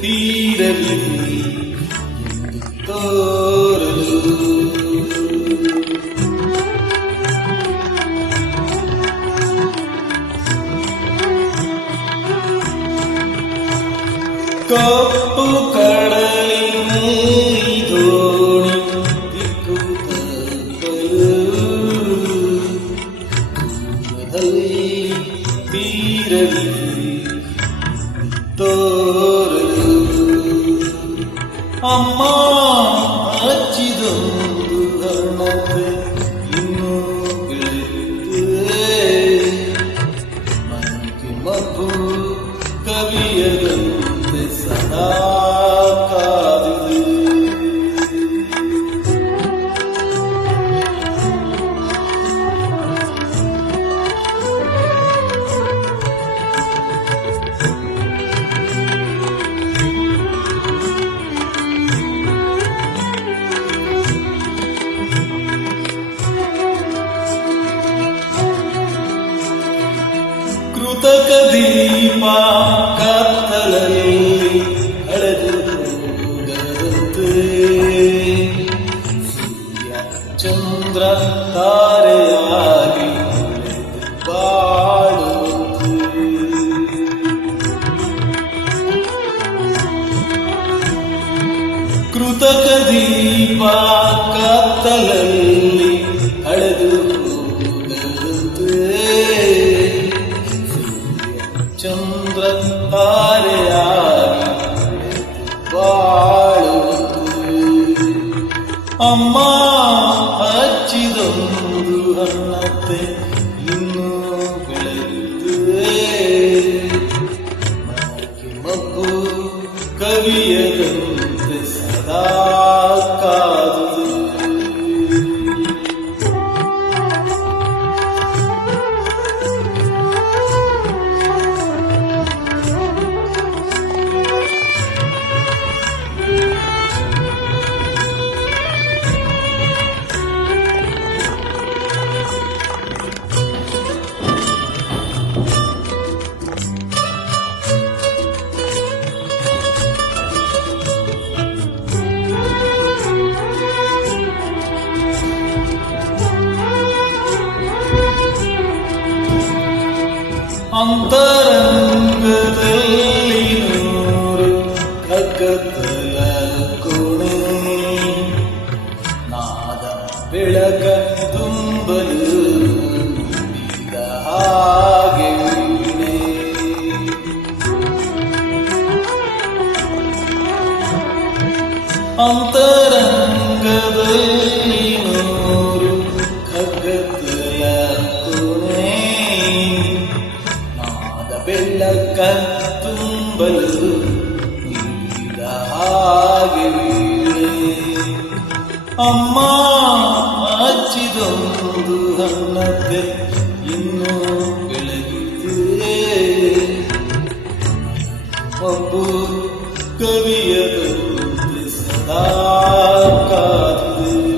ತೀರಲಿ ತೋರಲು ಕಪ್ಪು ಕಡಲಿನ ದೋಣಿ ದಿಕ್ಕು ತಪ್ಪಲು ತೀರಲಿ ತೋರಲು ಅಮ್ಮ ಹಚ್ಚಿದೊಂದು ಹಣ್ಣತೆ ಇನ್ನೂ ಬೆಳೆಯುತ್ತೆ ಮನಕ್ಕೆ ಮಗು ಕವಿಯದಂತೆ ಸದಾ ಕಾದಿದೆ ಕೃತಕ ದೀಪ ಕತ್ತಲಲ್ಲಿ ಹಳೆದು ಹೋಗದಂತೆ ಸೂರ್ಯ ಚಂದ್ರ ತಾರೆಯಾಗಿ ಬಾಳುವಂತೆ ಕೃತಕ ದೀಪ ಕತ್ತಲಲ್ಲಿ ಹಳೆದು ಚಂದ್ರ ತಾರೆಯಾಗಿ ಬಾಳುವಂತೆ ಅಮ್ಮ ಹಚ್ಚಿದೊಂದು ಹಣ್ಣತೆ ಇನ್ನೂ ಬೆಳೆಯುತ್ತದೆ ಮನಕ್ಕೆ ಮಗು ಕವಿಯದಂತೆ ಸದಾ ಕಾದುದು ಅಂತರಂಗದಲ್ಲಿ ನೂರು ಕಗ್ಗತ್ತಲ ಕೋಣೆ ನಾದ ಬೆಳಕ ತುಂಬಲು ನುಡಿದ ಹಾಗೆ ವೀಣೆ ಅಂತರಂಗದಲ್ಲಿ ನೂರು ಕಗ್ಗತ್ತಲ ಕೋಣೆ ಬೆಳಕ ತುಂಬಲು ನೀಡಿದ ಹಾಗೆ ವೀಣೆ ಅಮ್ಮ ಹಚ್ಚಿದೊಂದು ಹಣ್ಣತೆ ಇನ್ನೂ ಬೆಳಗುತ್ತಿದೆ ಮಬ್ಬು ಕವಿಯದಂತೆ ಸದಾ ಕಾದಿದೆ